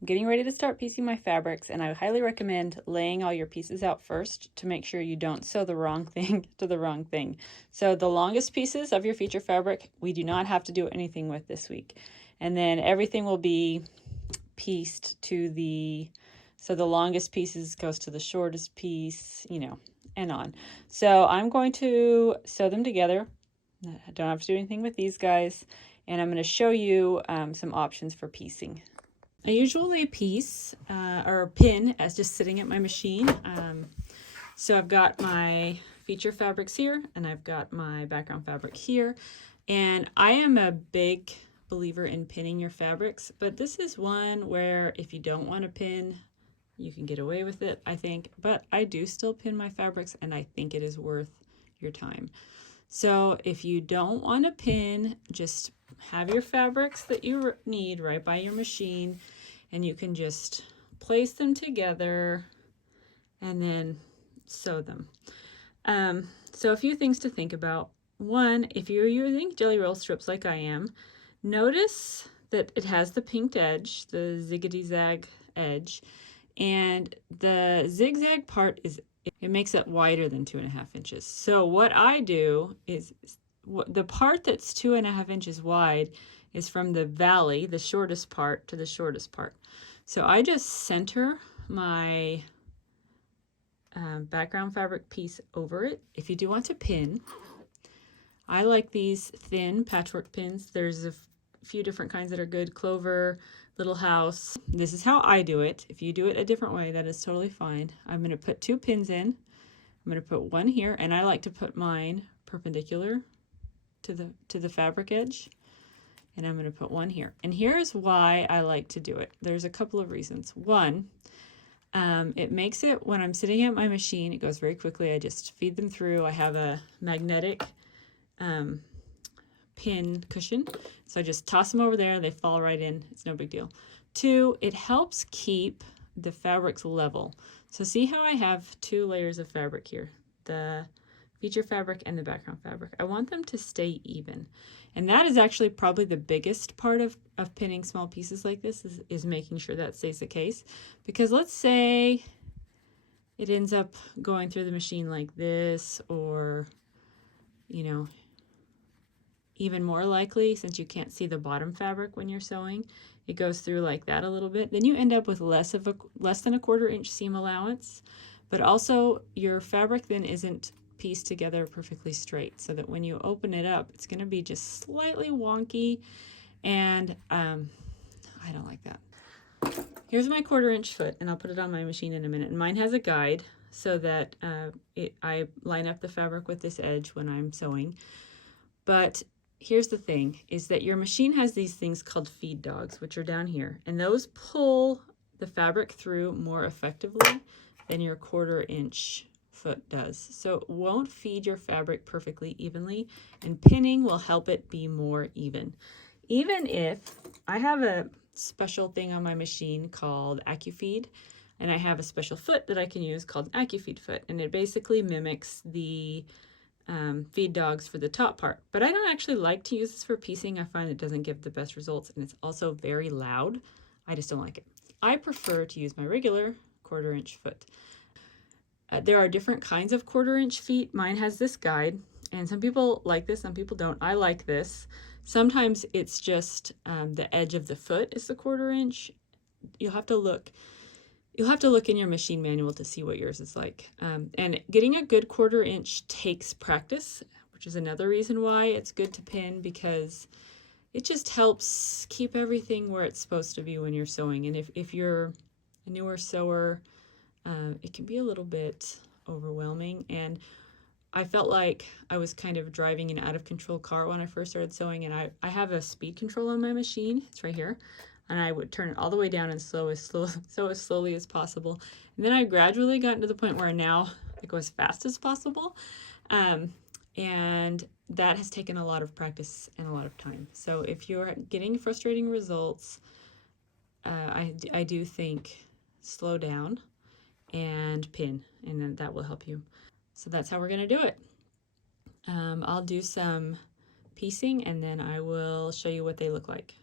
I'm getting ready to start piecing my fabrics, and I highly recommend laying all your pieces out first to make sure you don't sew the wrong thing to the wrong thing. So the longest pieces of your feature fabric, we do not have to do anything with this week. And then everything will be pieced to so the longest pieces goes to the shortest piece, and on. So I'm going to sew them together. I don't have to do anything with these guys. And I'm going to show you some options for piecing. I usually piece or pin as just sitting at my machine. So I've got my feature fabrics here, and I've got my background fabric here. And I am a big believer in pinning your fabrics, but this is one where if you don't want to pin, you can get away with it, I think. But I do still pin my fabrics, and I think it is worth your time. So if you don't want to pin, just have your fabrics that you need right by your machine, and you can just place them together and then sew them. So a few things to think about. One, if you're using jelly roll strips like I am, notice that it has the pinked edge, the ziggity-zag edge, and the zigzag part it makes it wider than 2.5 inches. So what I do is the part that's 2.5 inches wide is from the valley, the shortest part, to the shortest part. So I just center my background fabric piece over it. If you do want to pin, I like these thin patchwork pins. There's a few different kinds that are good. Clover, Little House. This is how I do it. If you do it a different way, that is totally fine. I'm going to put 2 pins in. I'm going to put one here, and I like to put mine perpendicular to the fabric edge. And I'm going to put one here. And here's why I like to do it. There's a couple of reasons. One, it makes it, when I'm sitting at my machine, it goes very quickly. I just feed them through. I have a magnetic pin cushion, so I just toss them over there. They fall right in. It's no big deal. 2, it helps keep the fabrics level. So see how I have 2 layers of fabric here, the feature fabric and the background fabric. I want them to stay even. And that is actually probably the biggest part of pinning small pieces like this is making sure that stays the case. Because let's say it ends up going through the machine like this, or, even more likely, since you can't see the bottom fabric when you're sewing, it goes through like that a little bit. Then you end up with less than a 1/4 inch seam allowance, but also your fabric then isn't pieced together perfectly straight, so that when you open it up, it's going to be just slightly wonky, and I don't like that. Here's my 1/4 inch foot, and I'll put it on my machine in a minute. And mine has a guide so that I line up the fabric with this edge when I'm sewing. But here's the thing, is that your machine has these things called feed dogs, which are down here, and those pull the fabric through more effectively than your 1/4 inch foot does. So it won't feed your fabric perfectly evenly, and pinning will help it be more even. Even if I have a special thing on my machine called AccuFeed, and I have a special foot that I can use called AccuFeed foot, and it basically mimics the feed dogs for the top part. But I don't actually like to use this for piecing. I find it doesn't give the best results, and it's also very loud. I just don't like it. I prefer to use my regular 1/4 inch foot. There are different kinds of 1/4 inch feet. Mine has this guide, and some people like this, some people don't. I like this. Sometimes it's just the edge of the foot is the 1/4 inch. You'll have to look in your machine manual to see what yours is like. And getting a good 1/4 inch takes practice, which is another reason why it's good to pin, because it just helps keep everything where it's supposed to be when you're sewing. And if you're a newer sewer, it can be a little bit overwhelming. And I felt like I was kind of driving an out of control car when I first started sewing, and I have a speed control on my machine. It's right here. And I would turn it all the way down and sew as slowly as possible. And then I gradually got to the point where now I go as fast as possible. And that has taken a lot of practice and a lot of time. So if you're getting frustrating results, I do think slow down and pin, and then that will help you. So that's how we're going to do it. I'll do some piecing, and then I will show you what they look like.